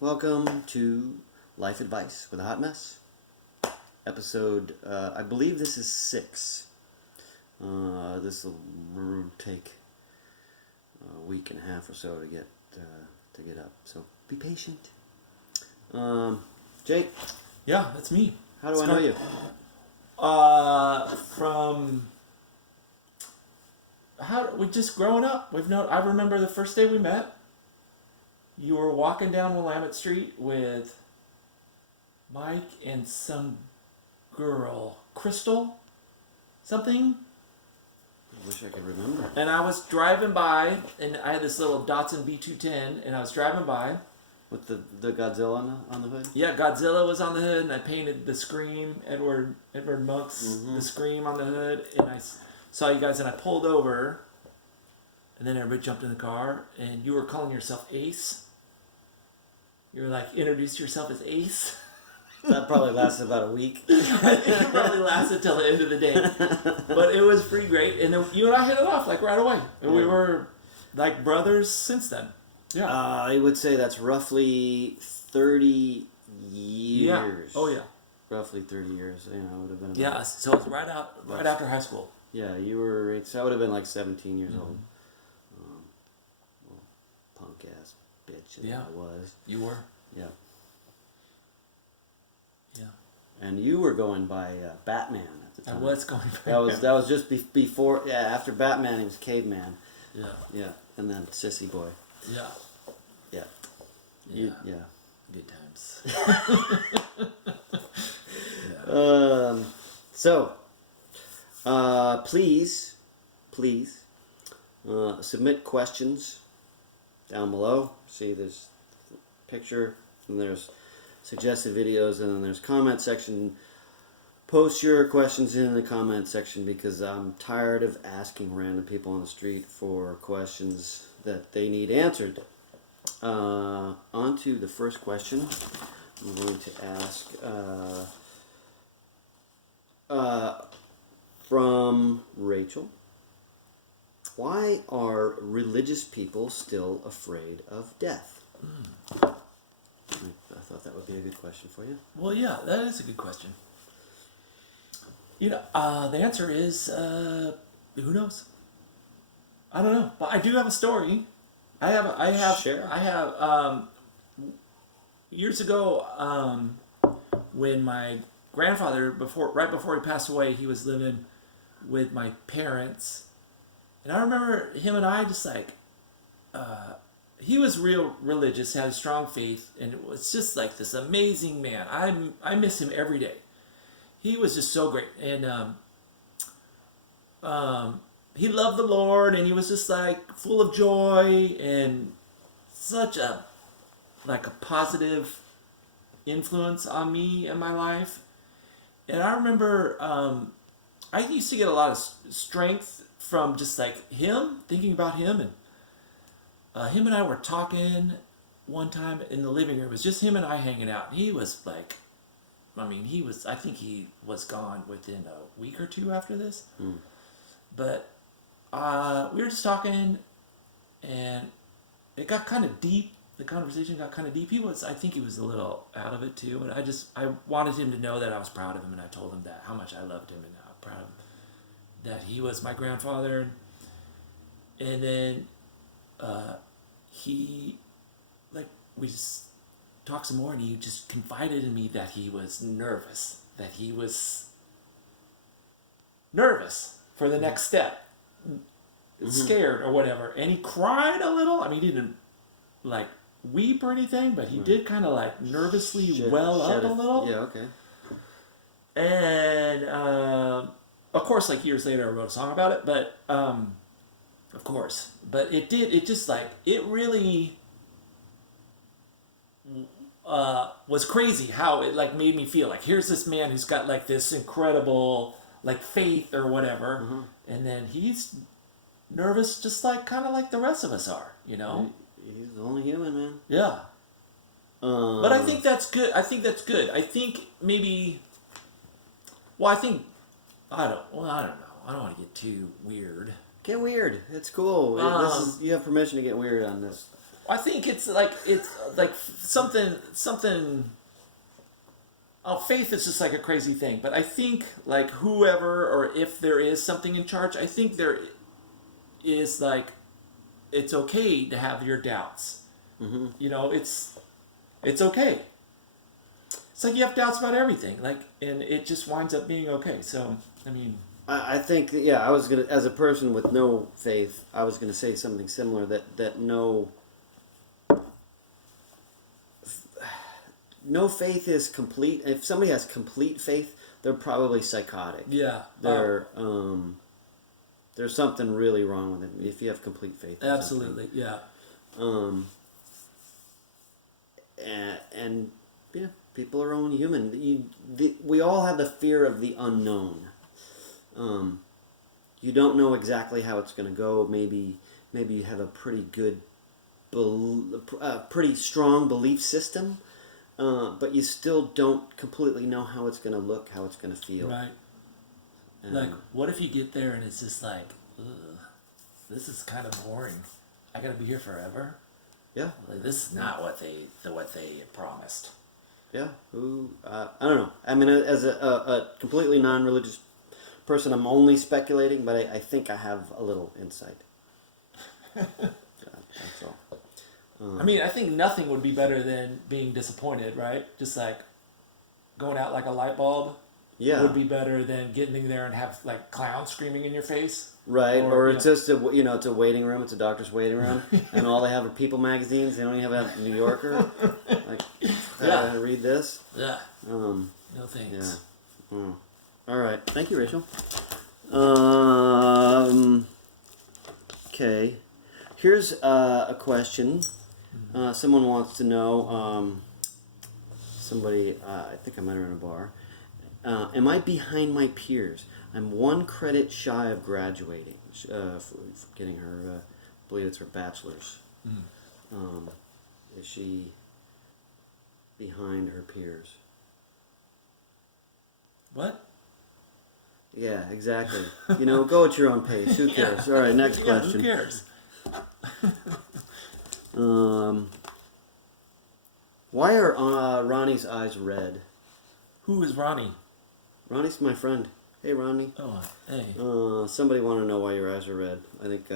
Welcome to Life Advice with a Hot Mess. Episode, I believe this is 6. This will take a week and a half or so to get up. So be patient. Jake. Yeah, that's me. How do I know you? We just growing up. I remember the first day we met. You were walking down Willamette Street with Mike and some girl, Crystal, something. I wish I could remember. And I was driving by, and I had this little Datsun B210, and I was driving by. With the Godzilla on the hood? Yeah, Godzilla was on the hood, and I painted the Scream, Edward Monk's The Scream on the hood, and I saw you guys, and I pulled over, and then everybody jumped in the car, and you were calling yourself Ace. You were like, introduce yourself as Ace. That probably lasted about a week. I think it probably lasted till the end of the day. But it was pretty great, and then you and I hit it off like right away. And we were like brothers since then. Yeah. I would say that's roughly 30 years. Yeah. Oh, yeah. Roughly 30 years. You know, it would have been. Yeah, so it was right after high school. Yeah, you were. So I would have been like 17 years old. Well, punk ass bitch. Yeah. I was. You were. Yeah. Yeah. And you were going by Batman at the time. I was going by That was just before. Yeah, after Batman, he was Caveman. Yeah. Yeah, and then Sissy Boy. Yeah. Yeah. Yeah. Yeah. Good times. So, please, submit questions down below. See, there's a picture, and there's suggested videos, and then there's comment section. Post your questions in the comment section because I'm tired of asking random people on the street for questions that they need answered. On to the first question. I'm going to ask from Rachel. Why are religious people still afraid of death? I thought that would be a good question for you. Well, yeah, that is a good question. You know, the answer is, who knows? I don't know, but I do have a story. Share. Years ago, when my grandfather, right before he passed away, he was living with my parents, and I remember him and I just like, he was real religious, had a strong faith, and it was just like this amazing man. I miss him every day. He was just so great, and he loved the Lord, and he was just like full of joy and such a positive influence on me and my life. And I remember I used to get a lot of strength from just like him, thinking about him, and him and I were talking one time in the living room. It was just him and I hanging out. He was like, I think he was gone within a week or two after this. But we were just talking, and it got kind of deep. The conversation got kind of deep. I think he was a little out of it too. And I wanted him to know that I was proud of him, and I told him that how much I loved him and how proud of him, that he was my grandfather. And then we just talked some more, and he just confided in me that he was nervous. That he was nervous for the next step. Scared or whatever. And he cried a little. I mean, he didn't like weep or anything, but he did kind of like nervously well up a little. Yeah, okay. And of course, like years later, I wrote a song about it. But of course, but it really was crazy how it like made me feel. Like, here's this man who's got like this incredible like faith or whatever, and then he's nervous just like kind of like the rest of us are, you know. He's only human, man. Yeah. But I think that's good. I think maybe. Well, I don't know. I don't want to get too weird. Get weird. It's cool. You have permission to get weird on this. I think it's like something. Oh, faith is just like a crazy thing, but I think like whoever or if there is something in charge, I think there is like it's okay to have your doubts. You know, it's okay. It's like you have doubts about everything, like, and it just winds up being okay. So, I mean, I think that, yeah, I was gonna, as a person with no faith, I was gonna say something similar, that no faith is complete. If somebody has complete faith, they're probably psychotic. yeah, There's something really wrong with it if you have complete faith. in absolutely, yeah, something. And yeah, people are only human. We all have the fear of the unknown. You don't know exactly how it's going to go. Maybe you have a pretty good, pretty strong belief system, but you still don't completely know how it's going to look, how it's going to feel. right. Like, what if you get there and it's just like, ugh, this is kind of boring. I gotta be here forever. Yeah. Like, this is not what they promised. Yeah. I don't know. I mean, as a completely non-religious person, I'm only speculating, but I think I have a little insight. That's all. I mean, I think nothing would be better than being disappointed, right? Just like going out like a light bulb. Yeah. Would be better than getting there and have like clowns screaming in your face. Right, or it's you know. just it's a waiting room. It's a doctor's waiting room, and all they have are People magazines. They don't even have a New Yorker. Like, Yeah. read this. Yeah. No thanks. Yeah. All right. Thank you, Rachel. Okay. Here's a question. Someone wants to know. Somebody, I think I met her in a bar. Am I behind my peers? I'm one credit shy of graduating, for getting her, I believe it's her bachelor's. Is she behind her peers? What? Yeah, exactly. Go at your own pace. Who cares? All right, next question. Who cares? Why are Ronnie's eyes red? Who is Ronnie? Ronnie's my friend. Hey, Ronnie. Oh, hey. Somebody want to know why your eyes are red. I think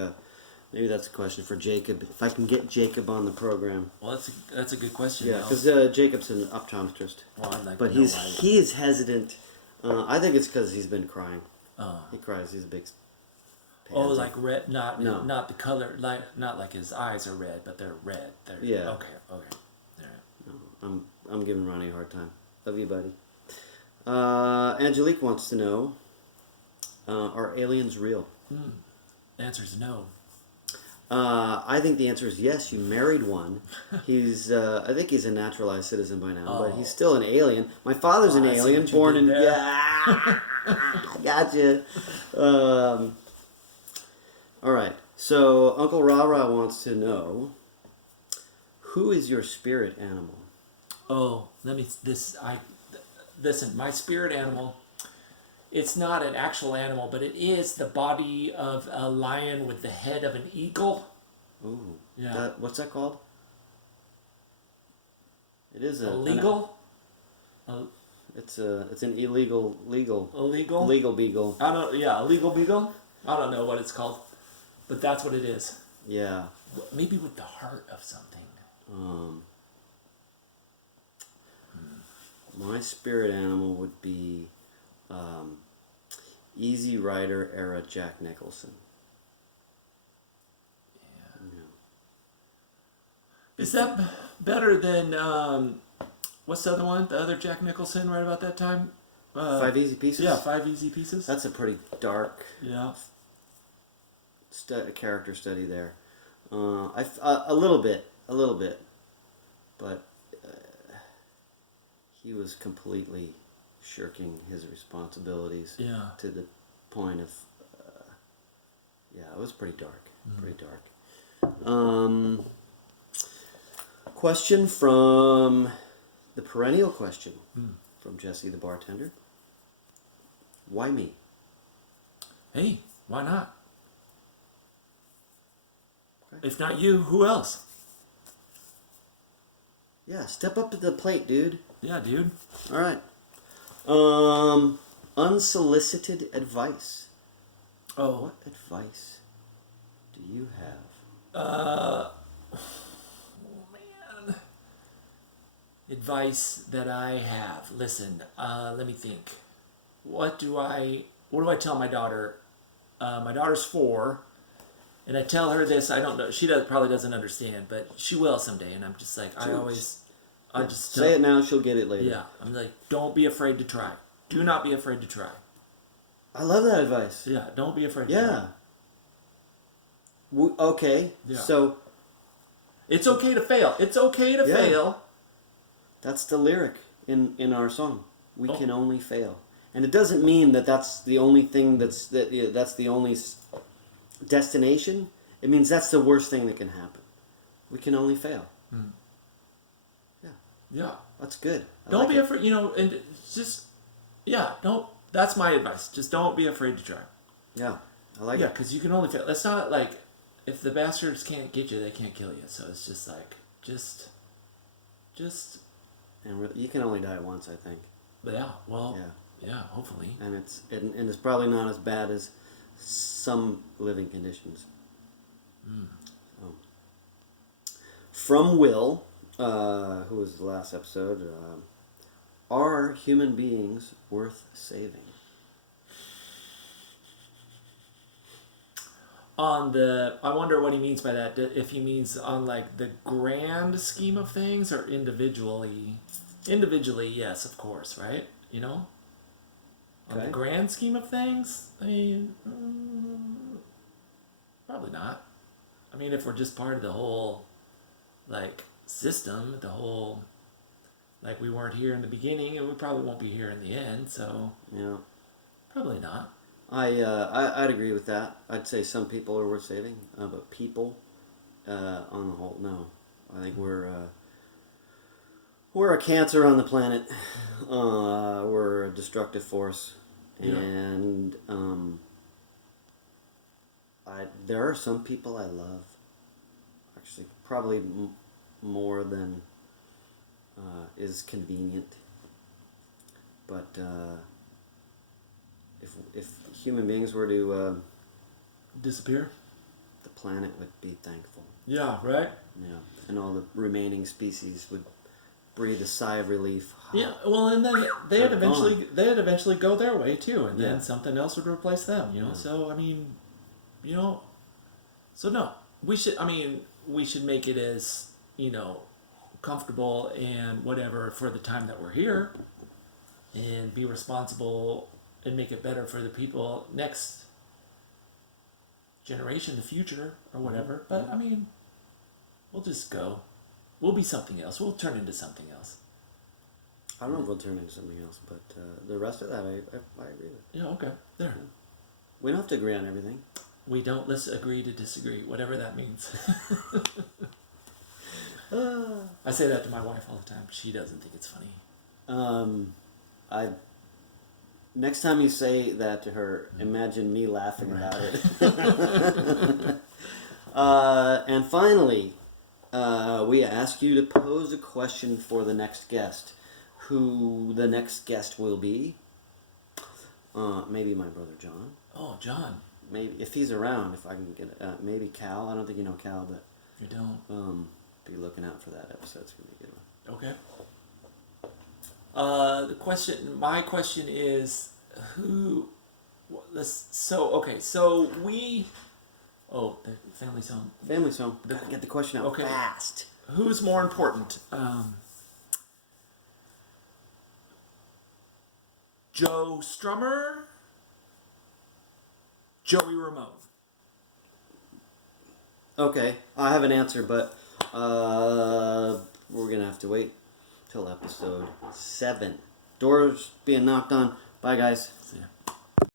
maybe that's a question for Jacob. If I can get Jacob on the program. Well, that's a good question. Yeah, because Jacob's an optometrist. Well, I'd like But to know he is hesitant. I think it's because he's been crying. Oh. He cries. He's a big. Oh, pansy. like red? Not the color. Not like his eyes are red, but they're red. Yeah. Okay. All right. No, I'm giving Ronnie a hard time. Love you, buddy. Angelique wants to know, are aliens real? The answer is no. I think the answer is yes. You married one. I think he's a naturalized citizen by now, but he's still an alien. My father's an I see alien, what you born did in. there. Yeah, gotcha. All right. So Uncle Ra wants to know, who is your spirit animal? Oh, listen, my spirit animal, it's not an actual animal, but it is the body of a lion with the head of an eagle. Ooh. Yeah. What's that called? It is Illegal? It's an illegal Illegal? legal beagle. A legal beagle? I don't know what it's called, but that's what it is. Yeah. Maybe with the heart of something. My spirit animal would be Easy Rider era Jack Nicholson. Yeah. Is that better than what's the other one? The other Jack Nicholson, right about that time. 5 Easy Pieces. Yeah, 5 Easy Pieces. That's a pretty dark. Yeah. Character study there. A little bit, but he was completely shirking his responsibilities. Yeah. To the point of, it was pretty dark. Pretty dark. Question from the perennial question from Jesse the bartender. Why me? Hey, why not? Okay. If not you, who else? Yeah, step up to the plate, dude. Yeah, dude. All right. Unsolicited advice. Oh, What advice do you have? man. Advice that I have. Listen, let me think. What do I tell my daughter? My daughter's 4, and I tell her this. I don't know. She probably doesn't understand, but she will someday. And I'm just like, I just Say it now, she'll get it later. Yeah, I'm like, don't be afraid to try. Do not be afraid to try. I love that advice. Yeah, don't be afraid to Yeah. try. Okay. Yeah. So It's okay to fail. It's okay to Yeah. fail. that's the lyric in our song. We Oh. can only fail, and it doesn't mean that that's the only thing that's the only destination. It means that's the worst thing that can happen. We can only fail. Yeah. That's good. I Don't like be it. afraid, and just, don't, that's my advice. Just don't be afraid to try. Yeah, I like Yeah, it. because you can only fail. It's not like, if the bastards can't get you, they can't kill you. So it's just like, just, And you can only die once, I think. yeah, well, Yeah. yeah, hopefully. And it's probably not as bad as some living conditions. So. From Will, who was the last episode, are human beings worth saving? I wonder what he means by that. If he means on like the grand scheme of things or individually. Individually, yes, of course, right? On the Okay. grand scheme of things, I mean, probably not. I mean, if we're just part of the whole, like, system, the whole, like, we weren't here in the beginning and we probably won't be here in the end, so Yeah. probably not. I'd agree with that. I'd say some people are worth saving, but people, on the whole, no. I think we're a cancer on the planet. We're a destructive force, Yeah. and there are some people I love. Actually, probably more than is convenient. But if human beings were to Disappear? the planet would be thankful. Yeah, right? Yeah, and all the remaining species would breathe a sigh of relief. Yeah, well, and then they'd They're eventually go their way too, and then Yeah. something else would replace them. Yeah. So I mean, so no, we should make it as comfortable and whatever for the time that we're here, and be responsible and make it better for the people next generation, the future, or whatever. But I mean, we'll just go. We'll be something else. We'll turn into something else. I don't know if we'll turn into something else, but the rest of that I agree with. Yeah, okay. There. We don't have to agree on everything. We don't agree to disagree, whatever that means. I say that to my wife all the time. She doesn't think it's funny. Next time you say that to her, imagine me laughing about it. And finally, we ask you to pose a question for the next guest. Who the next guest will be? Maybe my brother John. Oh, John. Maybe if he's around, if I can get it. Maybe Cal. I don't think you know Cal, but You don't. be looking out for that episode. It's gonna be a good one. My question is, who? Oh, the family's home. Family's home. Gotta get the question out Okay. fast. Who's more important? Joe Strummer, Joey Ramone. Okay, I have an answer, but we're gonna have to wait till episode 7. Doors being knocked on. Bye, guys. See ya.